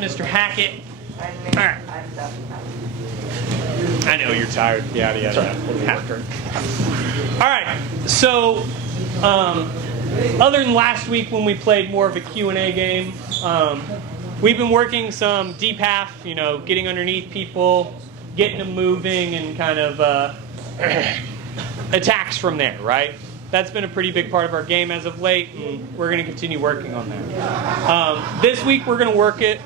Mr. Hackett. All right. I know you're tired. Yada, yada, yada. All right. So, other than last week when we played more of a Q&A game, we've been working some deep half, getting underneath people, getting them moving, and kind of attacks from there, right? That's been a pretty big part of our game as of late, and we're going to continue working on that. This week we're going to work it,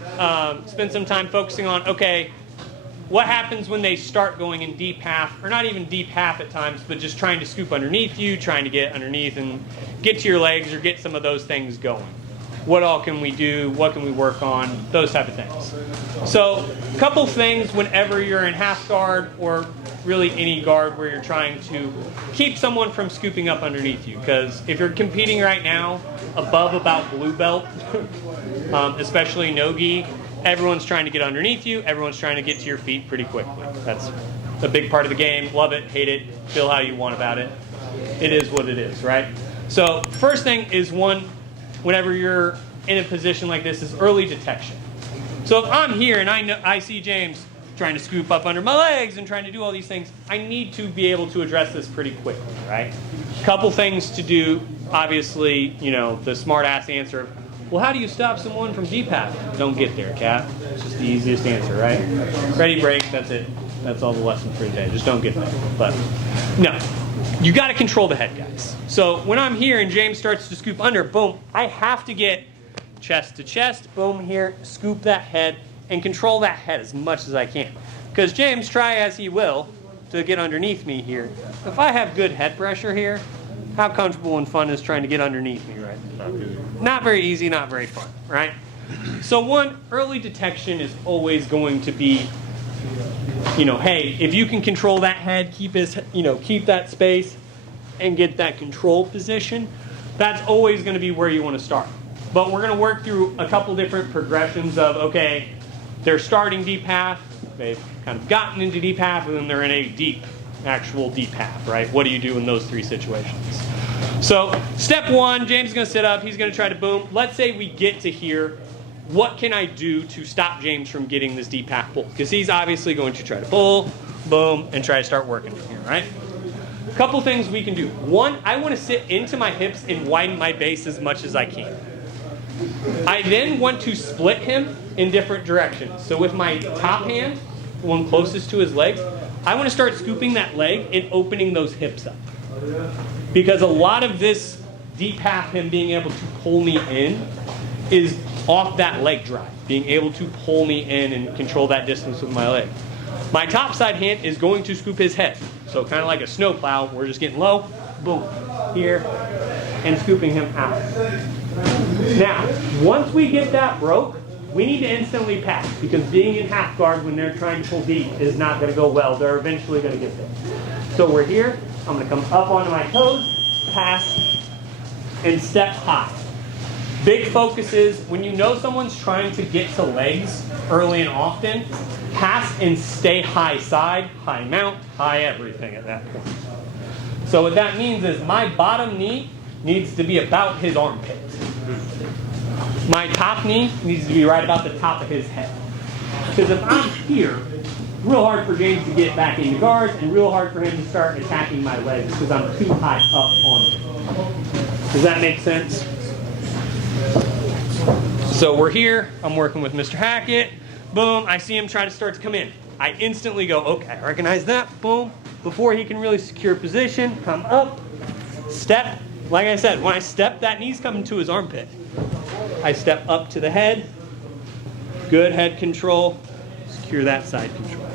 spend some time focusing on, okay, what happens when they start going in deep half, or not even deep half at times, but just trying to scoop underneath you, trying to get underneath and get to your legs or get some of those things going. What all can we do? What can we work on? Those type of things. So, a couple things whenever you're in half guard or really any guard where you're trying to keep someone from scooping up underneath you. Because if you're competing right now above about blue belt, especially no-gi, everyone's trying to get underneath you. Everyone's trying to get to your feet pretty quickly. That's a big part of the game. Love it, hate it, feel how you want about it. It is what it is, right? So first thing is whenever you're in a position like this is early detection. So if I'm here and I see James trying to scoop up under my legs and trying to do all these things, I need to be able to address this pretty quickly, right? Couple things to do, obviously, the smart ass answer of, well, how do you stop someone from deep half? Don't get there, Cat. It's just the easiest answer, right? Ready, break, that's it. That's all the lesson for today. Just don't get there. But no, you got to control the head, guys. So when I'm here and James starts to scoop under, boom, I have to get chest to chest, boom, here, scoop that head, and control that head as much as I can. Because James, try as he will to get underneath me here, if I have good head pressure here, how comfortable and fun is trying to get underneath me, right? Not very easy, not very fun, right? So early detection is always going to be, hey, if you can control that head, keep that space and get that control position, that's always going to be where you want to start. But we're going to work through a couple different progressions of, okay, they're starting deep half, they've kind of gotten into deep half, and then they're in a actual deep half, right? What do you do in those three situations? So, step one, James is going to sit up, he's going to try to boom. Let's say we get to here. What can I do to stop James from getting this deep half pull? Because he's obviously going to try to pull, boom, and try to start working from here, right? A couple things we can do. One, I want to sit into my hips and widen my base as much as I can. I then want to split him in different directions. So with my top hand, the one closest to his legs, I want to start scooping that leg and opening those hips up. Because a lot of this deep half, him being able to pull me in, is off that leg drive. Being able to pull me in and control that distance with my leg. My top side hand is going to scoop his head. So kind of like a snowplow, we're just getting low, boom, here, and scooping him out. Now, once we get that broke, we need to instantly pass, because being in half guard when they're trying to pull deep is not going to go well. They're eventually going to get there. So we're here. I'm going to come up onto my toes, pass, and step high. Big focus is when you know someone's trying to get to legs early and often, pass and stay high side, high mount, high everything at that point. So what that means is my bottom knee needs to be about his armpit. My top knee needs to be right about the top of his head. Because if I'm here, real hard for James to get back into guard and real hard for him to start attacking my legs because I'm too high up on him. Does that make sense? So we're here. I'm working with Mr. Hackett. Boom. I see him try to start to come in. I instantly go, okay, I recognize that. Boom. Before he can really secure position, come up, step. Like I said, when I step, that knee's coming to his armpit. I step up to the head. Good head control. Secure that side control.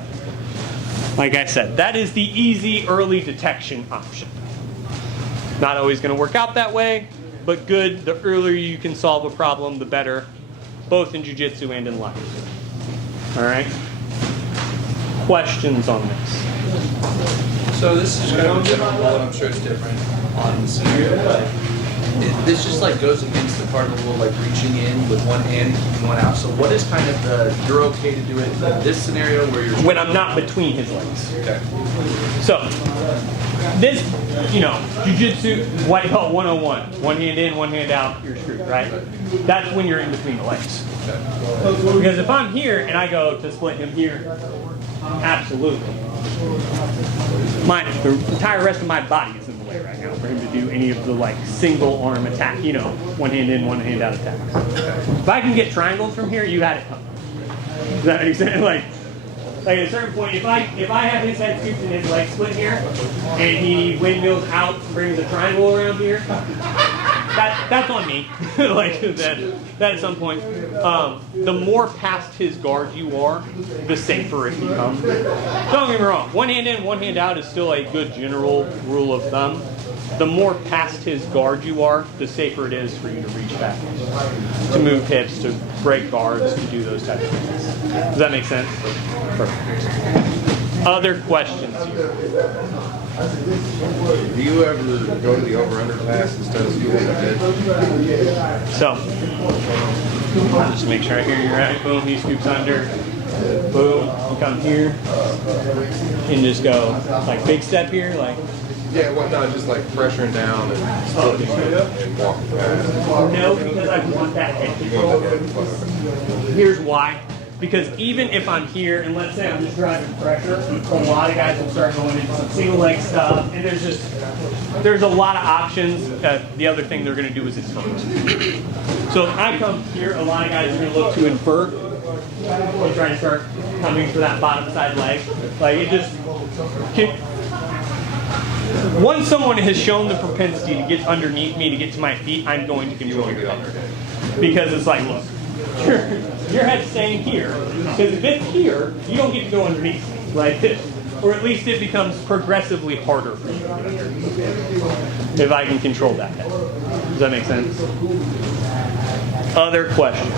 Like I said, that is the easy early detection option. Not always going to work out that way, but good. The earlier you can solve a problem, the better, both in jiu-jitsu and in life. All right? Questions on this? So this is kind of a general rule, and I'm sure it's different on the scenario, but this just like goes against the part of the rule, like reaching in with one hand and keeping one out. So what is kind of you're okay to do it in this scenario where you're... When I'm not between his legs. Okay. So, this, jiu-jitsu, white belt 101, one hand in, one hand out, you're screwed, right? That's when you're in between the legs. Because if I'm here and I go to split him here, absolutely. The entire rest of my body is in the way right now for him to do any of the like single arm attack, one hand in, one hand out attacks. If I can get triangles from here, you had it coming. Does that make sense? Like at a certain point, if I have his head scooped and his leg split here, and he windmills out and brings a triangle around here, that's on me. Like that at some point. The more past his guard you are, the safer it becomes. Don't get me wrong. One hand in, one hand out is still a good general rule of thumb. The more past his guard you are, the safer it is for you to reach back, to move hips, to break guards, to do those types of things. Does that make sense? Perfect. Other questions here? Do you ever go to the over-under pass instead of doing the head? So, I'll just make sure I hear you right. Boom, he scoops under. Boom, you come here. And just go, like big step here, like. Yeah, well, no, just like pressuring down and splitting and walking past. No, because I want that head control. Here's why. Because even if I'm here, and let's say I'm just driving pressure, a lot of guys will start going into some single leg stuff, and there's a lot of options. The other thing they're going to do is infer. So if I come here, a lot of guys are going to look to infer and try to start coming for that bottom side leg. Like it just once someone has shown the propensity to get underneath me to get to my feet, I'm going to control your head. Because it's like, look, your head's staying here. Because if it's here, you don't get to go underneath me like this. Or at least it becomes progressively harder for you to get underneath if I can control that head. Does that make sense? Other questions?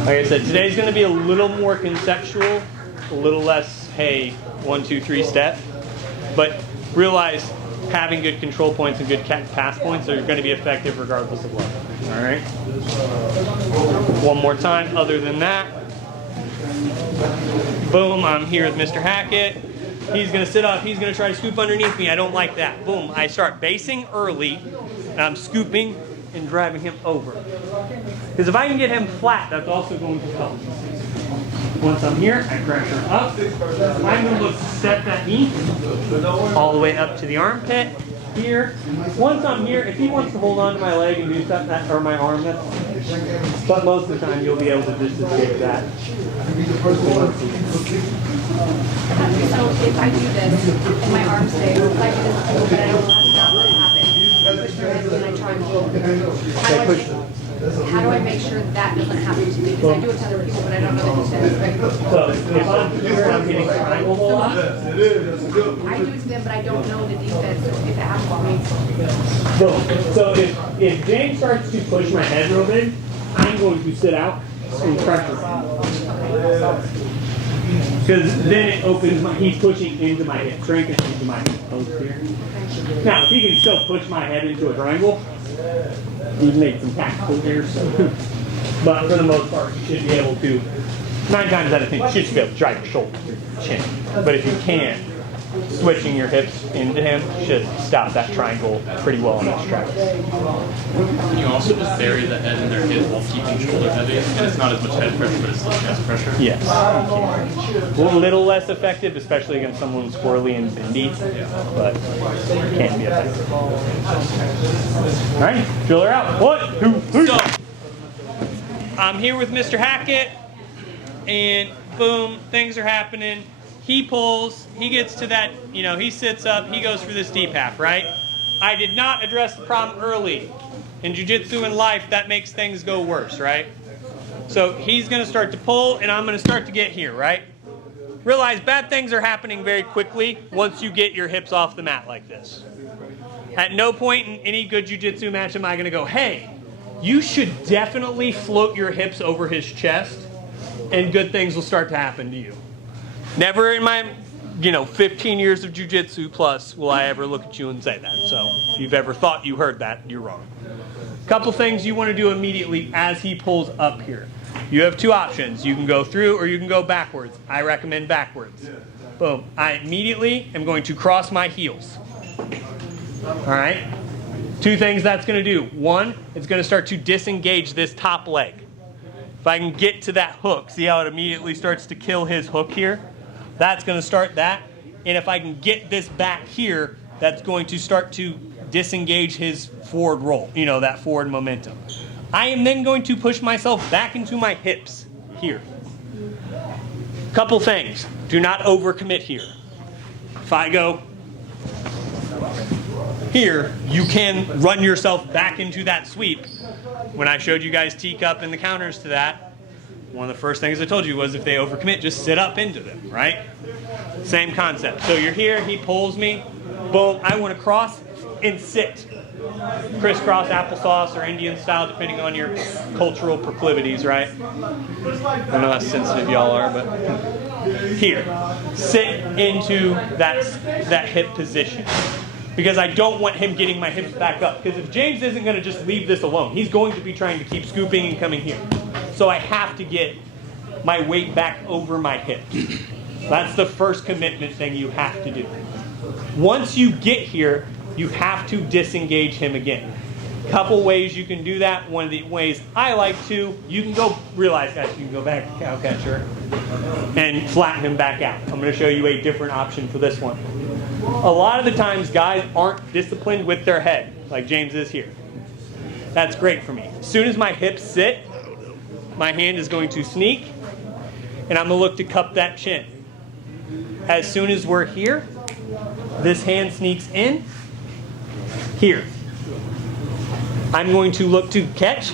Like I said, today's going to be a little more conceptual, a little less, hey, 1, 2, 3 step. But realize having good control points and good pass points are going to be effective regardless of level. All right? One more time. Other than that, boom, I'm here with Mr. Hackett. He's going to sit up. He's going to try to scoop underneath me. I don't like that. Boom. I start basing early, and I'm scooping and driving him over. Because if I can get him flat, that's also going to help. Once I'm here, I pressure up. I'm going to look to step that knee all the way up to the armpit. Here. Once I'm here, if he wants to hold on to my leg and do that, or my arm, that's fine. But most of the time, you'll be able to just escape that. So if I do this and my arm stays, if I do this, but I don't have what happens, I push my hips and I try and hold. How do I make sure that doesn't happen to me? Because I do it to other people, but I don't know that it does. So if I'm here and I'm hitting triangle a lot, I do it to them, but I don't know the defense if it happens to me. so if James starts to push my head real big, I'm going to sit out and pressure him. Because then it opens he's pushing into my hip, strengthening into my hip post here. Now, if he can still push my head into a triangle, he's made some tactical errors. But for the most part, you should be able to, 9 times out of 10, you should be able to drive your shoulder through your chin. But if you can't, switching your hips into him should stop that triangle pretty well on this track. Can you also just bury the head in their hip while keeping shoulder heavy? And it's not as much head pressure, but it's still chest pressure? Yes. A little less effective, especially against someone squirrely and bendy, but it can be effective. All right, drill her out. 1, 2, 3. So, I'm here with Mr. Hackett, and boom, things are happening. He pulls, he gets to that, he sits up, he goes for this DPAP, right? I did not address the problem early. In jiu-jitsu and life, that makes things go worse, right? So he's going to start to pull, and I'm going to start to get here, right? Realize bad things are happening very quickly once you get your hips off the mat like this. At no point in any good jiu-jitsu match am I going to go, hey, you should definitely float your hips over his chest, and good things will start to happen to you. Never in my, 15 years of jiu-jitsu plus will I ever look at you and say that. So if you've ever thought you heard that, you're wrong. Couple things you want to do immediately as he pulls up here. You have 2 options. You can go through or you can go backwards. I recommend backwards. Boom. I immediately am going to cross my heels. All right? Two things that's going to do. One, it's going to start to disengage this top leg. If I can get to that hook, see how it immediately starts to kill his hook here? That's going to start that. And if I can get this back here, that's going to start to disengage his forward roll, you know, that forward momentum. I am then going to push myself back into my hips here. Couple things. Do not overcommit here. If I go here, you can run yourself back into that sweep. When I showed you guys teacup and the counters to that, one of the first things I told you was if they overcommit, just sit up into them, right? Same concept. So you're here, he pulls me, boom, I want to cross and sit. Crisscross applesauce or Indian style, depending on your cultural proclivities, right? I know how sensitive y'all are, but here, sit into that hip position. Because I don't want him getting my hips back up. Because if James isn't going to just leave this alone, he's going to be trying to keep scooping and coming here. So I have to get my weight back over my hips. That's the first commitment thing you have to do. Once you get here, you have to disengage him again. Couple ways you can do that. One of the ways I like to, you can go, realize guys, you can go back to cow catcher and flatten him back out. I'm going to show you a different option for this one. A lot of the times guys aren't disciplined with their head, like James is here. That's great for me. As soon as my hips sit, my hand is going to sneak, and I'm going to look to cup that chin. As soon as we're here, this hand sneaks in, here. I'm going to look to catch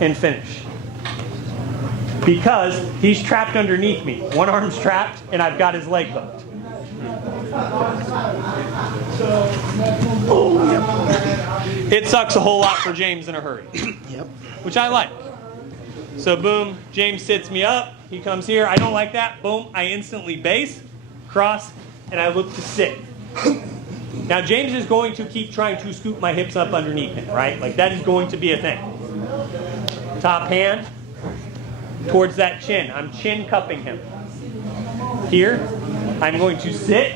and finish. Because he's trapped underneath me. One arm's trapped, and I've got his leg hooked. It sucks a whole lot for James in a hurry. Yep. Which I like. So boom, James sits me up. He comes here. I don't like that. Boom, I instantly base, cross, and I look to sit. Now James is going to keep trying to scoop my hips up underneath him, right? Like that is going to be a thing. Top hand towards that chin. I'm chin cupping him. Here, I'm going to sit.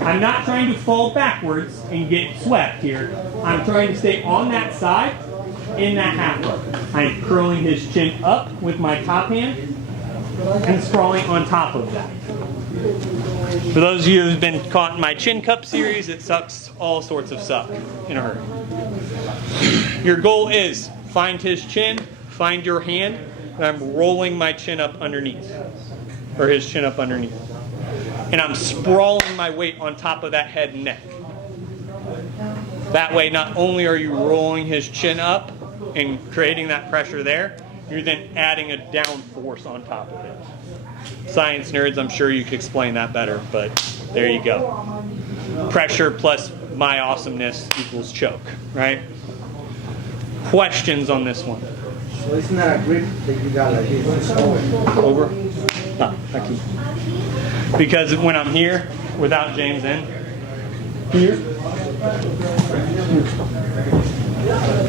I'm not trying to fall backwards and get swept here. I'm trying to stay on that side in that half hook. I'm curling his chin up with my top hand and sprawling on top of that. For those of you who've been caught in my chin cup series, it sucks all sorts of suck in a hurry. Your goal is find his chin, find your hand, and I'm rolling my chin up underneath, or his chin up underneath. And I'm sprawling my weight on top of that head and neck. That way, not only are you rolling his chin up and creating that pressure there, you're then adding a down force on top of it. Science nerds, I'm sure you could explain that better, but there you go. Pressure plus my awesomeness equals choke, right? Questions on this one? So isn't that a grip that you got like this? Over? Ah, I keep. Because when I'm here, without James in, here,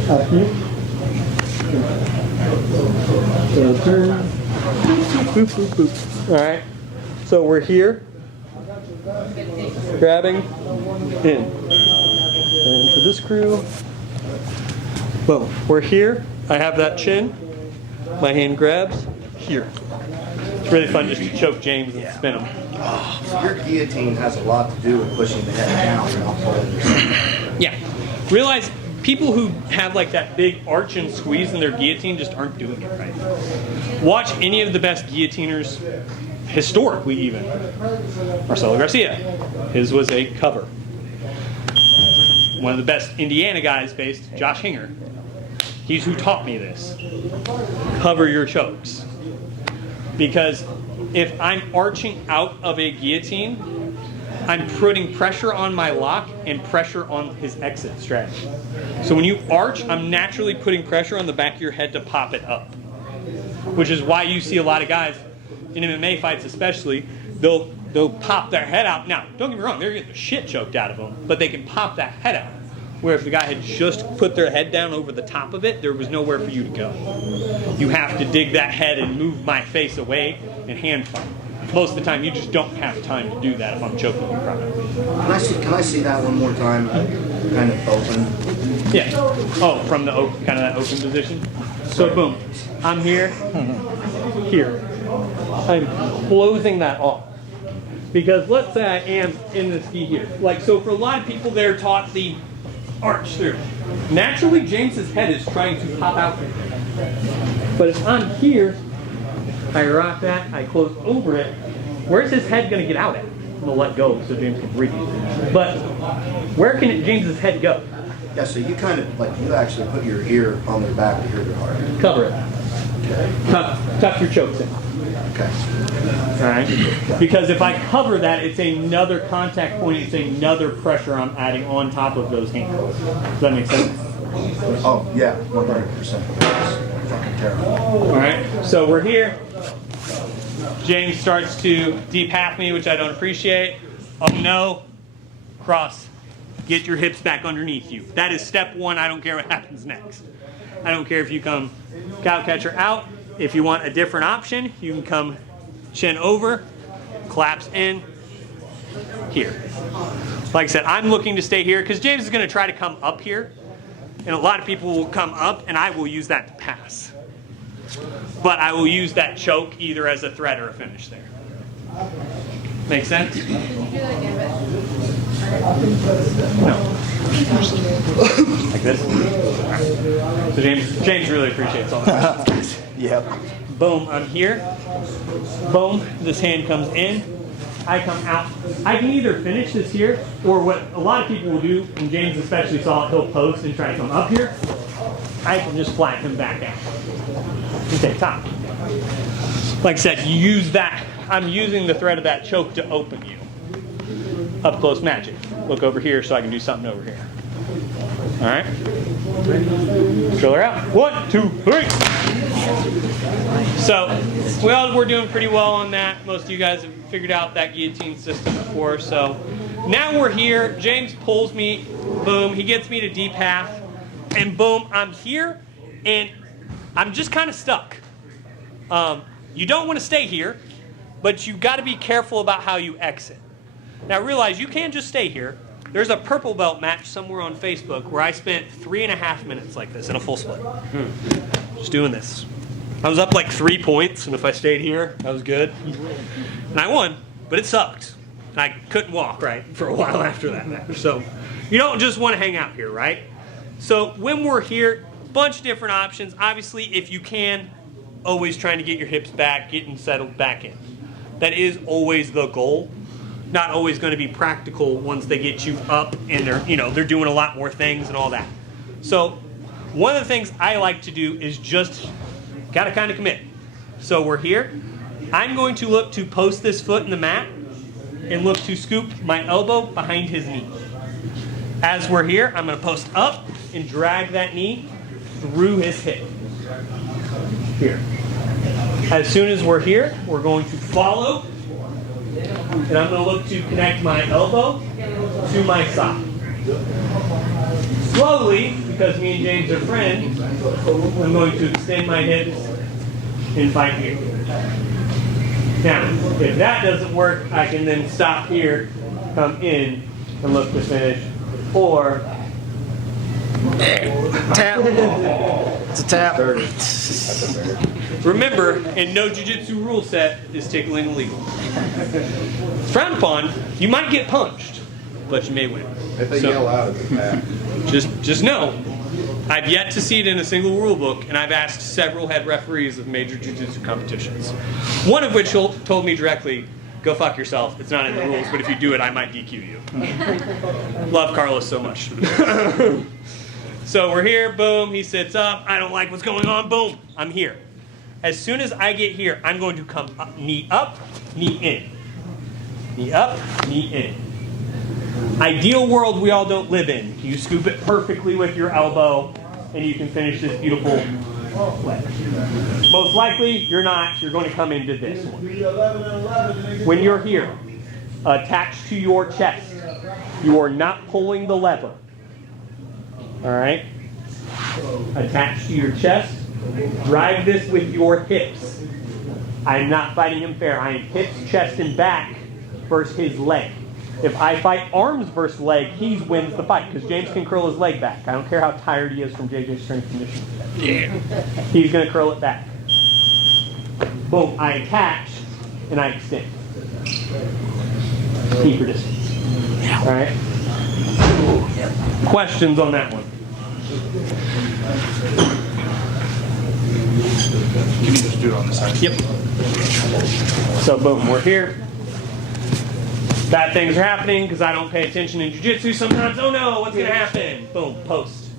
up here, so turn, boop, boop, boop. All right, so we're here, grabbing, in, and for this crew, boom, we're here, I have that chin, my hand grabs, here. It's really fun just to choke James and spin him. So your guillotine has a lot to do with pushing the head down and also. Yeah. Realize people who have like that big arch and squeeze in their guillotine just aren't doing it right. Watch any of the best guillotiners, historically even. Marcelo Garcia. His was a cover. One of the best Indiana guys faced, Josh Hinger. He's who taught me this. Cover your chokes. Because if I'm arching out of a guillotine, I'm putting pressure on my lock and pressure on his exit strategy. So when you arch, I'm naturally putting pressure on the back of your head to pop it up. Which is why you see a lot of guys, in MMA fights especially, they'll pop their head out. Now, don't get me wrong, they're getting the shit choked out of them, but they can pop that head out. Where if the guy had just put their head down over the top of it, there was nowhere for you to go. You have to dig that head and move my face away and hand fight. most of the time you just don't have time to do that if I'm choking you properly. Can I see that one more time? Kind of open. Yeah. Oh, from the kind of that open position. So boom, I'm here, here. I'm closing that off. Because let's say I am in this gi here. Like, so for a lot of people, they're taught the arch through. Naturally, James's head is trying to pop out here. But if I'm here, I rock that, I close over it, where's his head going to get out at? I'm going to let go so James can breathe. But where can James's head go? Yeah, so you kind of, like, you actually put your ear on their back to hear their heart. Cover it. Tuck your chokes in. Okay. All right. Because if I cover that, it's another contact point. It's another pressure I'm adding on top of those hands. Does that make sense? Oh, yeah, 100%. That's fucking terrible. All right. So we're here. James starts to deep half me, which I don't appreciate. Oh no. Cross. Get your hips back underneath you. That is step one. I don't care what happens next. I don't care if you come cow catcher out. If you want a different option, you can come chin over, collapse in, here. Like I said, I'm looking to stay here because James is going to try to come up here. And a lot of people will come up, and I will use that to pass. But I will use that choke either as a threat or a finish there. Make sense? Can you do that again, No. Like this? So James really appreciates all that. Yep. Boom, I'm here. Boom, this hand comes in. I come out. I can either finish this here, or what a lot of people will do, and James especially saw it, he'll post and try to come up here. I can just flat him back out. And take time. Like I said, you use that. I'm using the thread of that choke to open you. Up close magic. Look over here so I can do something over here. All right. Shoulder out. 1, 2, 3. So we're doing pretty well on that. Most of you guys have figured out that guillotine system before. So now we're here. James pulls me. Boom. He gets me to deep half. And boom, I'm here. And I'm just kind of stuck. You don't want to stay here, but you got to be careful about how you exit. Now realize you can't just stay here. There's a purple belt match somewhere on Facebook where I spent 3.5 minutes like this in a full split. Just doing this. I was up like 3 points, and if I stayed here, I was good. And I won, but it sucked. And I couldn't walk, right, for a while after that match. So you don't just want to hang out here, right? So when we're here, bunch of different options. Obviously, if you can, always trying to get your hips back, getting settled back in. That is always the goal. Not always going to be practical once they get you up and they're doing a lot more things and all that. So one of the things I like to do is just gotta kind of commit. So we're here. I'm going to look to post this foot in the mat and look to scoop my elbow behind his knee. As we're here, I'm going to post up and drag that knee through his hip. Here. As soon as we're here, we're going to follow. And I'm going to look to connect my elbow to my sock. Slowly, because me and James are friends, I'm going to extend my hips and fight here. Now, if that doesn't work, I can then stop here, come in, and look to finish. Or Tap. It's a tap. remember, in no jiu-jitsu rule set is tickling illegal. It's frowned upon. You might get punched, but you may win. If they So, yell out, it's bad. just know, I've yet to see it in a single rule book, and I've asked several head referees of major jiu-jitsu competitions. One of which told me directly, go fuck yourself. It's not in the rules, but if you do it, I might DQ you. Love Carlos so much. So we're here, boom, he sits up. I don't like what's going on, boom, I'm here. As soon as I get here, I'm going to come up, knee in. Knee up, knee in. Ideal world we all don't live in. You scoop it perfectly with your elbow, and you can finish this beautiful leg. Most likely, you're not. You're going to come into this one. When you're here, attached to your chest, you are not pulling the lever. All right? Attached to your chest, drive this with your hips. I'm not fighting him fair. I am hips, chest, and back versus his leg. If I fight arms versus leg, he wins the fight because James can curl his leg back. I don't care how tired he is from JJ's strength conditioning. Yeah. He's going to curl it back. Boom, I attach and I extend. Keep your distance. All right? Questions on that one? Can you just do it on the side? Yep. So boom, we're here. Bad things are happening because I don't pay attention in jiu-jitsu sometimes. Oh no, what's going to happen? Boom, post.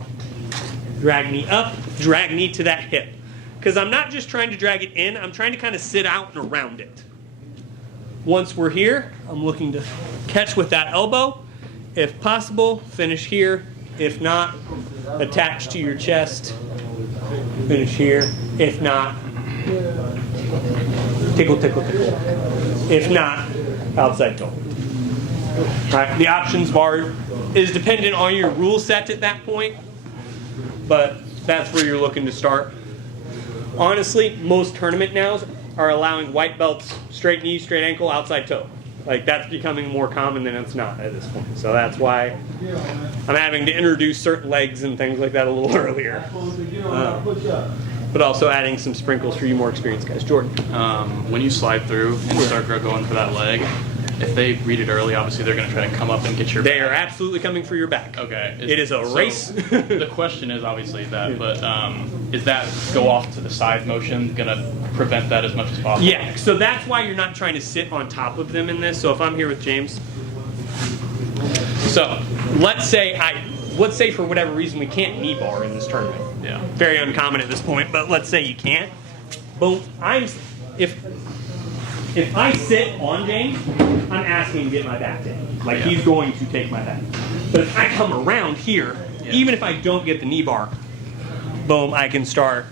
Drag knee up, drag knee to that hip. Because I'm not just trying to drag it in, I'm trying to kind of sit out and around it. Once we're here, I'm looking to catch with that elbow. If possible, finish here. If not, attach to your chest. Finish here. If not, tickle, tickle, tickle. If not, outside toe. Right, the options bar is dependent on your rule set at that point, but that's where you're looking to start. Honestly, most tournament nows are allowing white belts, straight knee, straight ankle, outside toe. Like that's becoming more common than it's not at this point. So that's why I'm having to introduce certain legs and things like that a little earlier. But also adding some sprinkles for you more experienced guys. Jordan. When you slide through and start going for that leg, if they read it early, obviously they're going to try to come up and get your They back. are absolutely coming for your back. Okay. It is a race. The question is obviously that, but is that go off to the side motion going to prevent that as much as possible? Yeah, so that's why you're not trying to sit on top of them in this. So if I'm here with James, so let's say for whatever reason we can't knee bar in this tournament. Yeah. Very uncommon at this point, but let's say you can't. Boom. If I sit on James, I'm asking to get my back in. Like he's going to take my back. But if I come around here, even if I don't get the knee bar, boom, I can start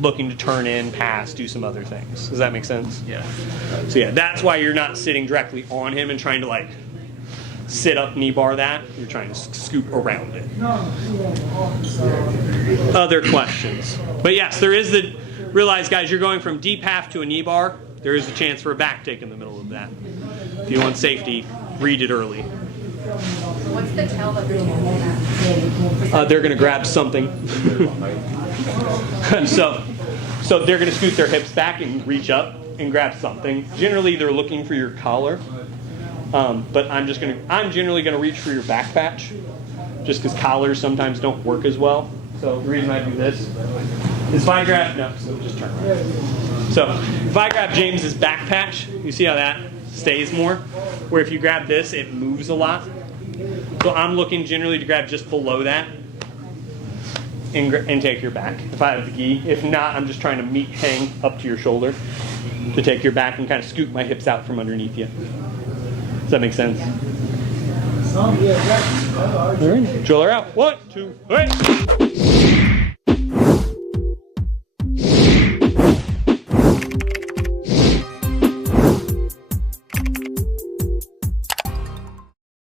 looking to turn in, pass, do some other things. Does that make sense? Yeah. So yeah, that's why you're not sitting directly on him and trying to like sit up knee bar that. You're trying to scoop around it. Other questions? But yes, there is realize guys, you're going from deep half to a knee bar. There is a chance for a back take in the middle of that. If you want safety, read it early. What's the tell that they're doing that? They're going to grab something. so they're going to scoot their hips back and reach up and grab something. Generally, they're looking for your collar. But I'm generally going to reach for your back patch, just because collars sometimes don't work as well. So the reason I do this is if I grab just turn around. So if I grab James's back patch, you see how that stays more? Where if you grab this, it moves a lot. So I'm looking generally to grab just below that and take your back if I have the gi. If not, I'm just trying to hang up to your shoulder to take your back and kind of scoop my hips out from underneath you. Does that make sense? All right. Drill her out. 1, 2, 3.